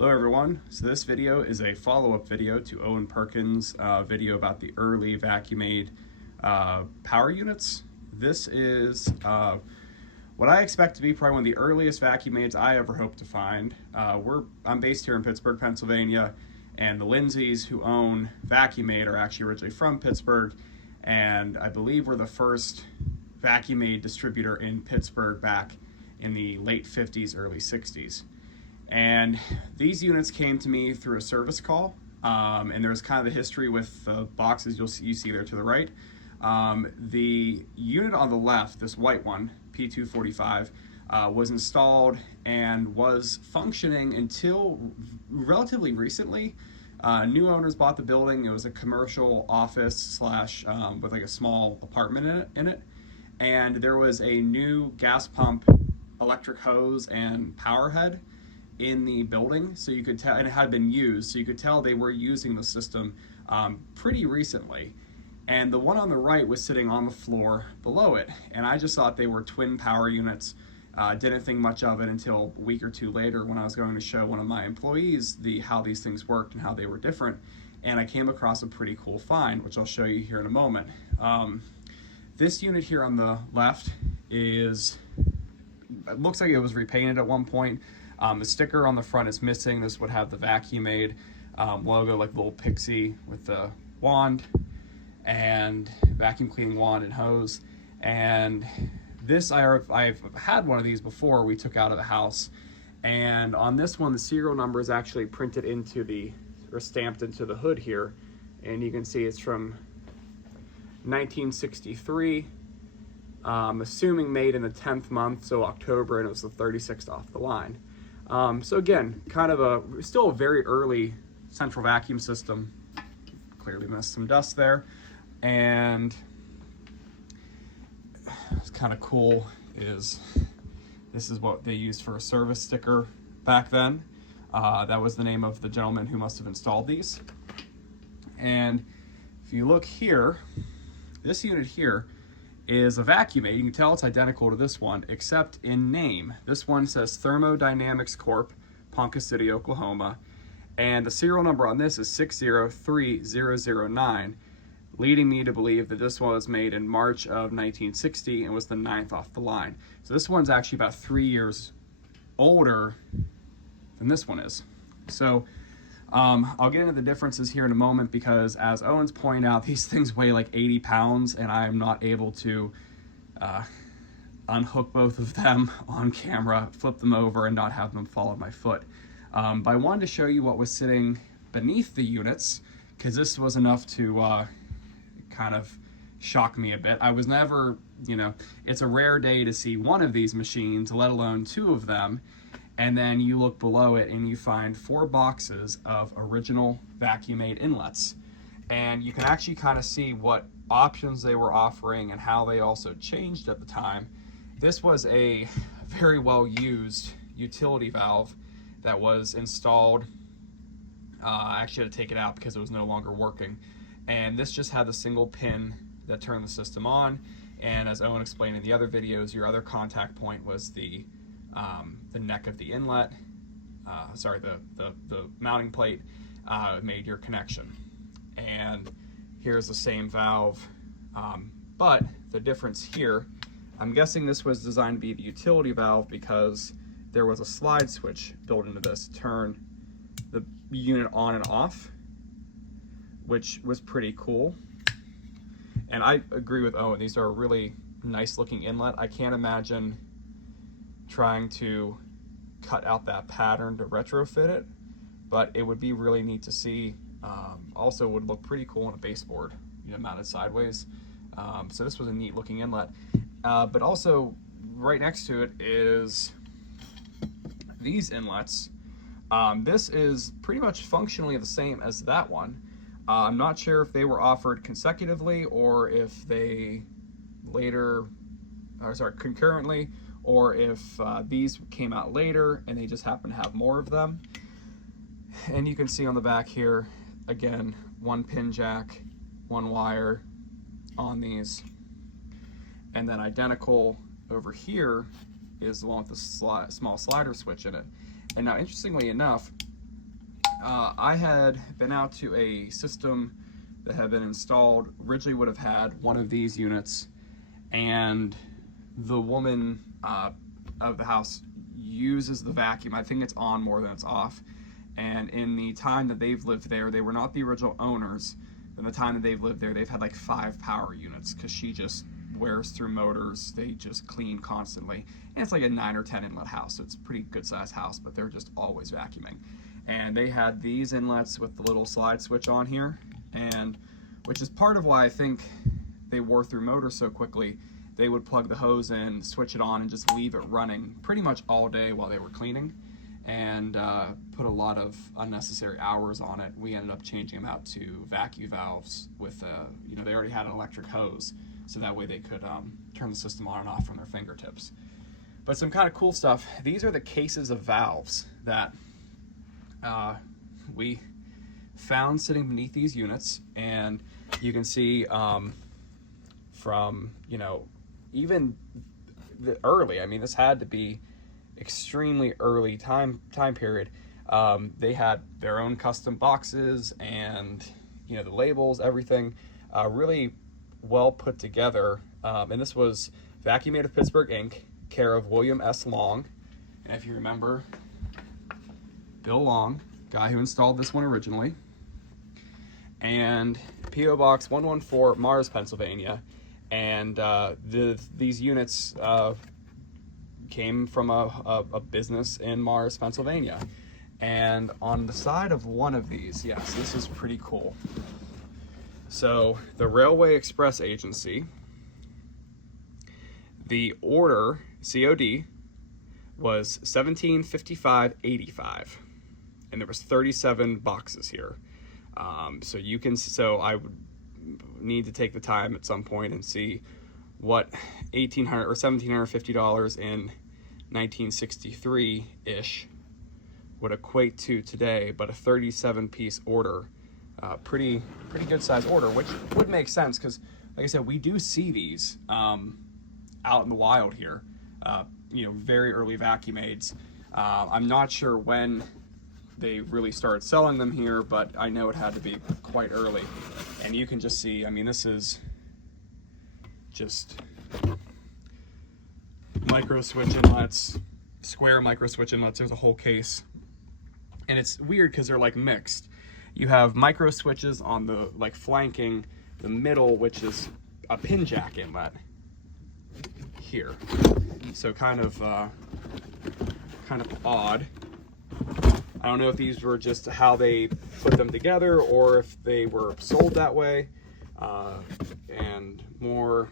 Hello everyone, so this video is a follow-up video to Owen Perkins' video about the early VacuMaid power units. This is what I expect to be probably one of the earliest VacuMaids I ever hope to find. I'm based here in Pittsburgh, Pennsylvania, and the Lindsays who own VacuMaid are actually originally from Pittsburgh, and I believe we're the first VacuMaid distributor in Pittsburgh back in the late 50s, early 60s. And these units came to me through a service call, and there's kind of the history with the boxes you see there to the right. The unit on the left, this white one, P245, was installed and was functioning until relatively recently. New owners bought the building. It was a commercial office slash with like a small apartment in it. And there was a new gas pump, electric hose, and power head in the building, so you could tell, and it had been used, so you could tell they were using the system pretty recently. And the one on the right was sitting on the floor below it, and I just thought they were twin power units. Didn't think much of it until a week or two later when I was going to show one of my employees how these things worked and how they were different, and I came across a pretty cool find, which I'll show you here in a moment. This unit here on the left it looks like it was repainted at one point. The sticker on the front is missing. This would have the VacuMaid logo, like the little pixie with the wand and vacuum cleaning wand and hose. And this, I've had one of these before we took out of the house. And on this one, the serial number is actually printed into or stamped into the hood here. And you can see it's from 1963. Assuming made in the 10th month, so October, and it was the 36th off the line. So again, kind of still a very early central vacuum system. Clearly missed some dust there. And what's kind of cool is this is what they used for a service sticker back then. That was the name of the gentleman who must have installed these. And if you look here, this unit here is a VacuMaid. You can tell it's identical to this one, except in name. This one says ThermoDynamics Corp., Ponca City, Oklahoma, and the serial number on this is 603009, leading me to believe that this one was made in March of 1960 and was the 9th off the line. So this one's actually about 3 years older than this one is. So I'll get into the differences here in a moment, because as Owen's pointing out, these things weigh like 80 pounds and I'm not able to unhook both of them on camera, flip them over, and not have them fall on my foot. But I wanted to show you what was sitting beneath the units, because this was enough to kind of shock me a bit. I was never, it's a rare day to see one of these machines, let alone two of them. And then you look below it and you find 4 boxes of original VacuMaid inlets. And you can actually kind of see what options they were offering and how they also changed at the time. This was a very well used utility valve that was installed. I actually had to take it out because it was no longer working. And this just had the single pin that turned the system on. And as Owen explained in the other videos, your other contact point was the neck of the inlet, the mounting plate made your connection. And here's the same valve, but the difference here, I'm guessing this was designed to be the utility valve because there was a slide switch built into this to turn the unit on and off, which was pretty cool. And I agree with Owen, these are a really nice looking inlet. I can't imagine trying to cut out that pattern to retrofit it, but it would be really neat to see. Also would look pretty cool on a baseboard, mounted sideways. So this was a neat looking inlet. But also right next to it is these inlets. This is pretty much functionally the same as that one. I'm not sure if they were offered consecutively or if they concurrently, or if these came out later and they just happen to have more of them. And you can see on the back here, again, 1 pin jack, 1 wire on these. And then identical over here is the one with the small slider switch in it. And now, interestingly enough, I had been out to a system that had been installed, originally would have had one of these units, and the woman of the house uses the vacuum. I think it's on more than it's off. And in the time that they've lived there, they were not the original owners. In the time that they've lived there, they've had like 5 power units because she just wears through motors. They just clean constantly. And it's like a 9 or 10 inlet house, so it's a pretty good sized house, but they're just always vacuuming. And they had these inlets with the little slide switch on here, and which is part of why I think they wore through motors so quickly. They would plug the hose in, switch it on, and just leave it running pretty much all day while they were cleaning, and put a lot of unnecessary hours on it. We ended up changing them out to vacuum valves with, you know, they already had an electric hose, so that way they could turn the system on and off from their fingertips. But some kind of cool stuff. These are the cases of valves that we found sitting beneath these units, and you can see from, you know, even the early, I mean, this had to be extremely early time period. They had their own custom boxes and, you know, the labels, everything really well put together. And this was VacuMaid of Pittsburgh, Inc., care of William S. Long. And if you remember, Bill Long, guy who installed this one originally. And P.O. Box 114, Mars, Pennsylvania. And these units came from a business in Mars, Pennsylvania. And on the side of one of these, yes, this is pretty cool. So the Railway Express Agency, the order, COD, was $1755.85, and there was 37 boxes here. So I would need to take the time at some point and see what $1,800 or $1,750 in 1963-ish would equate to today, but a 37-piece order, pretty good size order, which would make sense because, like I said, we do see these out in the wild here. You know, very early VacuMaids. I'm not sure when they really started selling them here, but I know it had to be quite early. And you can just see, I mean, this is just micro switch inlets, square micro switch inlets. There's a whole case. And it's weird because they're like mixed. You have micro switches on the like flanking, the middle, which is a pin jack inlet here. So kind of odd. I don't know if these were just how they put them together or if they were sold that way. And more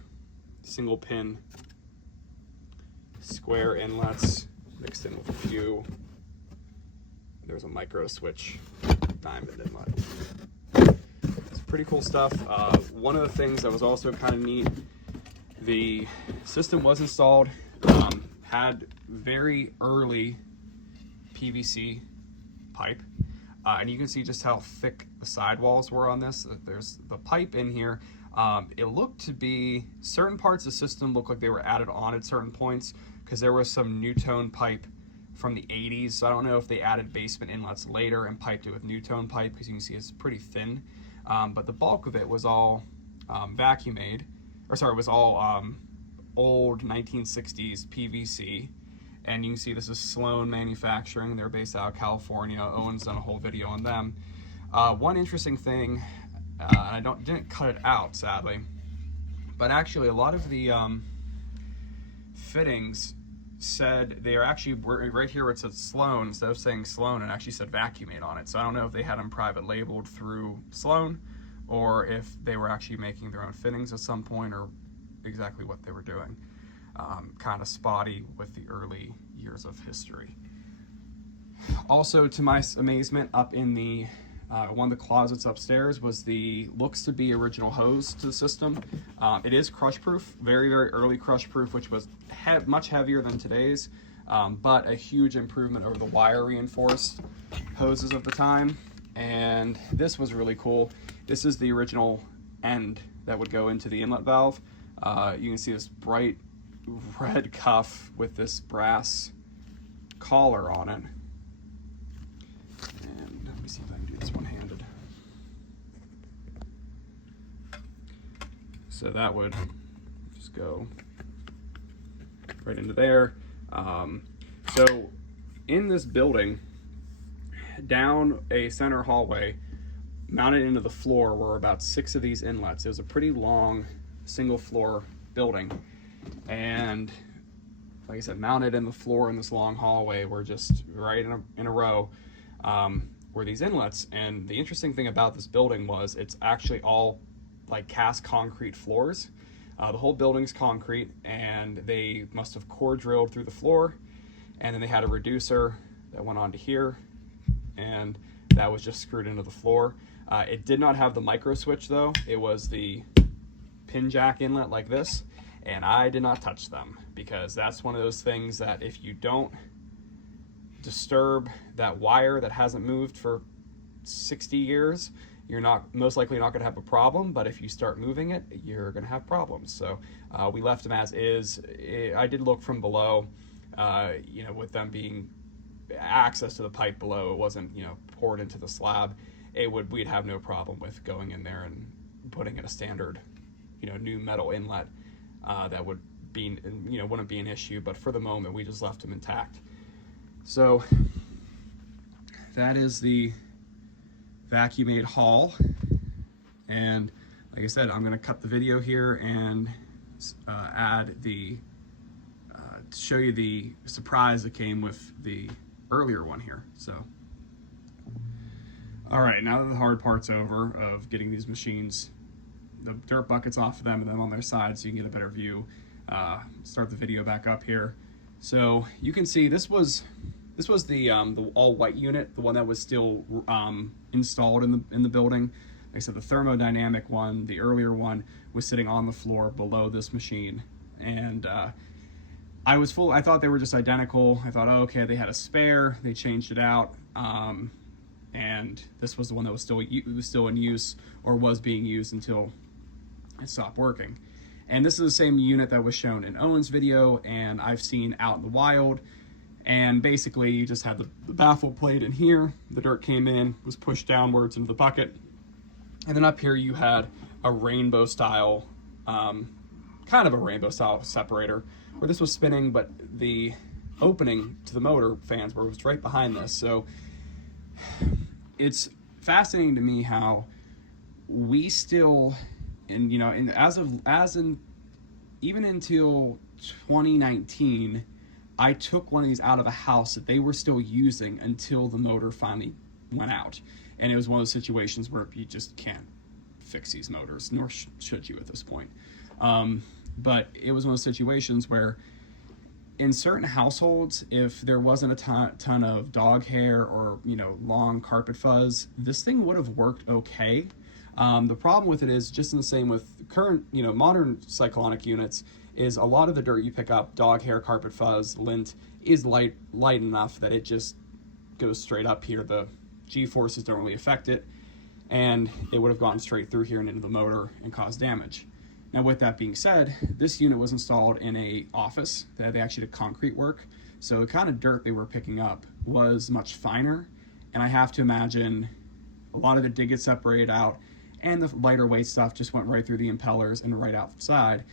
single pin square inlets mixed in with a few. There's a micro switch diamond inlet. It's pretty cool stuff. One of the things that was also kind of neat, the system was installed, had very early PVC pipe, and you can see just how thick the sidewalls were on this. There's the pipe in here. It looked to be, certain parts of the system looked like they were added on at certain points because there was some Newtone pipe from the 80s, so I don't know if they added basement inlets later and piped it with Newtone pipe, because you can see it's pretty thin. But the bulk of it was all VacuMaid, or sorry, it was all old 1960s PVC. And you can see this is Sloan Manufacturing. They're based out of California. Owen's done a whole video on them. One interesting thing, and I didn't cut it out, sadly, but actually a lot of the fittings said they are actually right here where it said Sloan, instead of saying Sloan, it actually said VacuMaid on it. So I don't know if they had them private labeled through Sloan or if they were actually making their own fittings at some point, or exactly what they were doing. Kind of spotty with the early years of history. Also, to my amazement, up in the one of the closets upstairs was the looks to be original hose to the system. It is crush proof, very early crush proof, which was much heavier than today's, but a huge improvement over the wire reinforced hoses of the time. And this was really cool. This is the original end that would go into the inlet valve. You can see this bright red cuff with this brass collar on it. And let me see if So that would just go right into there. So in this building, down a center hallway, mounted into the floor, were about 6 of these inlets. It was a pretty long single floor building, and like I said, mounted in the floor in this long hallway were just right in a row, were these inlets. And the interesting thing about this building was it's actually all like cast concrete floors. The whole building's concrete, and they must have core drilled through the floor, and then they had a reducer that went onto here, and that was just screwed into the floor. It did not have the micro switch though. It was the pin jack inlet like this, and I did not touch them, because that's one of those things that if you don't disturb that wire that hasn't moved for 60 years, you're most likely not going to have a problem. But if you start moving it, you're going to have problems. So we left them as is. I did look from below, with them being access to the pipe below, it wasn't poured into the slab. We'd have no problem with going in there and putting in a standard new metal inlet. That would be wouldn't be an issue, but for the moment we just left them intact. So that is the VacuMaid haul, and like I said, I'm going to cut the video here and add the to show you the surprise that came with the earlier one here. So all right, now that the hard part's over of getting these machines, the dirt buckets off of them and them on their side so you can get a better view, start the video back up here. So you can see this was the all white unit, the one that was still installed in the building. Like I said, the ThermoDynamic one, the earlier one, was sitting on the floor below this machine, and I thought they were just identical. I thought, oh, okay, they had a spare, they changed it out, and this was the one that was still in use, or was being used until it stopped working. And this is the same unit that was shown in Owen's video, and I've seen out in the wild. And basically you just had the baffle plate in here, the dirt came in, was pushed downwards into the bucket, and then up here you had a rainbow style, kind of a rainbow style separator, where this was spinning, but the opening to the motor fans was right behind this. So it's fascinating to me how we still, and even until 2019, I took one of these out of a house that they were still using until the motor finally went out. And it was one of those situations where you just can't fix these motors, nor should you at this point. But it was one of those situations where in certain households, if there wasn't a ton of dog hair or long carpet fuzz, this thing would have worked okay. The problem with it is, just in the same with current modern cyclonic units, is a lot of the dirt you pick up, dog hair, carpet fuzz, lint, is light enough that it just goes straight up here. The G-forces don't really affect it, and it would have gone straight through here and into the motor and caused damage. Now, with that being said, this unit was installed in a office that they actually did concrete work, so the kind of dirt they were picking up was much finer, and I have to imagine a lot of it did get separated out, and the lighter weight stuff just went right through the impellers and right outside,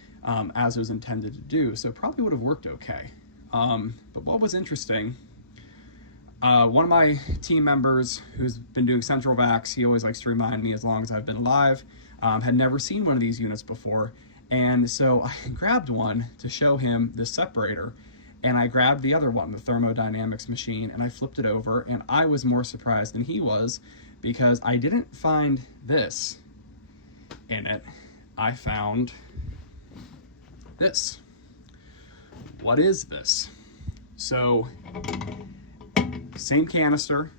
as it was intended to do. So it probably would have worked okay. But what was interesting, one of my team members who's been doing central vacs, he always likes to remind me as long as I've been alive, had never seen one of these units before. And so I grabbed one to show him this separator, and I grabbed the other one, the ThermoDynamics machine, and I flipped it over, and I was more surprised than he was, because I didn't find this in it. I found this. What is this? So, same canister,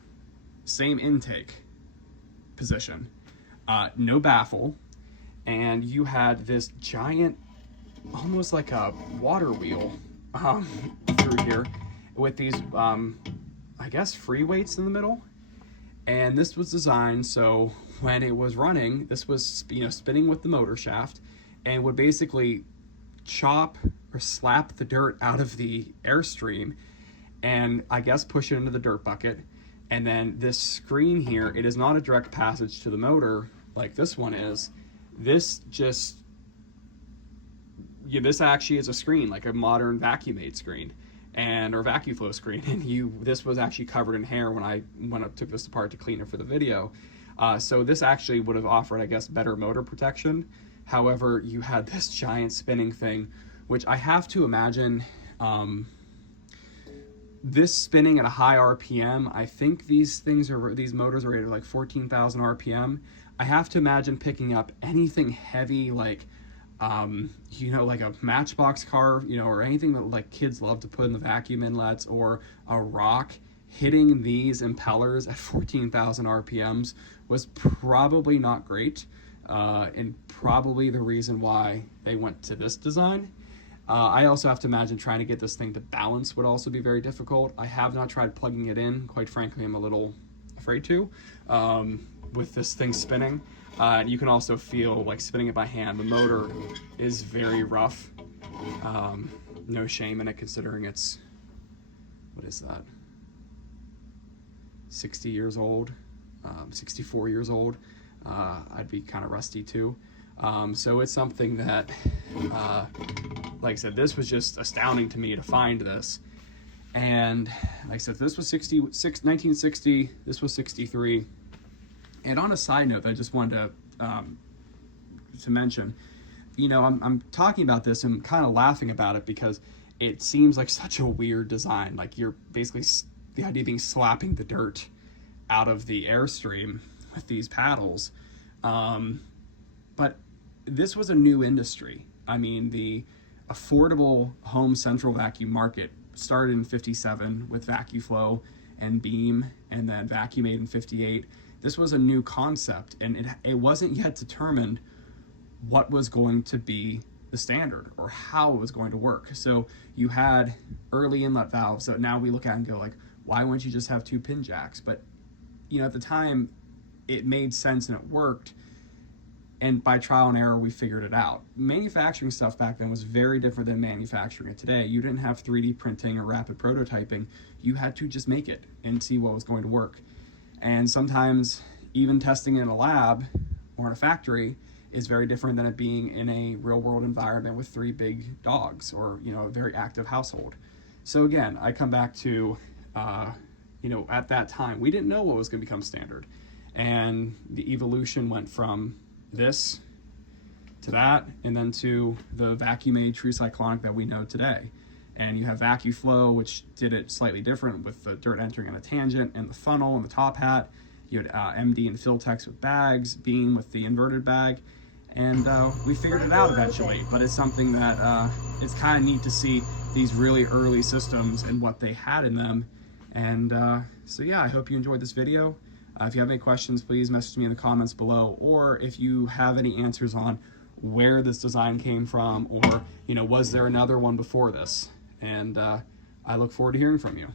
same intake position, no baffle, and you had this giant, almost like a water wheel through here with these, I guess, free weights in the middle. And this was designed so when it was running, this was spinning with the motor shaft, and would basically chop or slap the dirt out of the airstream and I guess push it into the dirt bucket. And then this screen here, it is not a direct passage to the motor like this one is. This just yeah, this actually is a screen, like a modern VacuMaid screen, or VacuFlow screen, and this was actually covered in hair when I took this apart to clean it for the video. So this actually would have offered, I guess, better motor protection. However, you had this giant spinning thing, which I have to imagine, this spinning at a high RPM. I think these motors are rated like 14,000 RPM. I have to imagine picking up anything heavy, like like a Matchbox car, or anything that like kids love to put in the vacuum inlets, or a rock, hitting these impellers at 14,000 RPMs was probably not great, and probably the reason why they went to this design. I also have to imagine trying to get this thing to balance would also be very difficult. I have not tried plugging it in. Quite frankly, I'm a little afraid to, with this thing spinning. And you can also feel like spinning it by hand. The motor is very rough. No shame in it, considering it's, what is that? 60 years old, 64 years old. I'd be kind of rusty too. So it's something that, like I said, this was just astounding to me to find this. And like I said, this was 1960, this was 63. And on a side note, I just wanted to mention, I'm talking about this and kind of laughing about it because it seems like such a weird design. Like, you're basically, the idea being slapping the dirt out of the airstream with these paddles. But this was a new industry. I mean, the affordable home central vacuum market started in 57 with VacuFlow and Beam, and then VacuMaid in 58. This was a new concept, and it wasn't yet determined what was going to be the standard or how it was going to work. So you had early inlet valves that now we look at and go like, why wouldn't you just have 2 pin jacks? But at the time it made sense and it worked, and by trial and error we figured it out. Manufacturing stuff back then was very different than manufacturing it today. You didn't have 3D printing or rapid prototyping. You had to just make it and see what was going to work. And sometimes even testing in a lab or in a factory is very different than it being in a real world environment with 3 big dogs, or a very active household. So again, I come back to at that time we didn't know what was going to become standard, and the evolution went from this to that, and then to the VacuMaid True Cyclonic that we know today. And you have VacuFlow, which did it slightly different with the dirt entering on a tangent and the funnel and the top hat. You had MD and Filtex with bags, Beam with the inverted bag, and we figured it out eventually. But it's something that it's kind of neat to see these really early systems and what they had in them. And so yeah, I hope you enjoyed this video. If you have any questions, please message me in the comments below, or if you have any answers on where this design came from, or was there another one before this? And I look forward to hearing from you.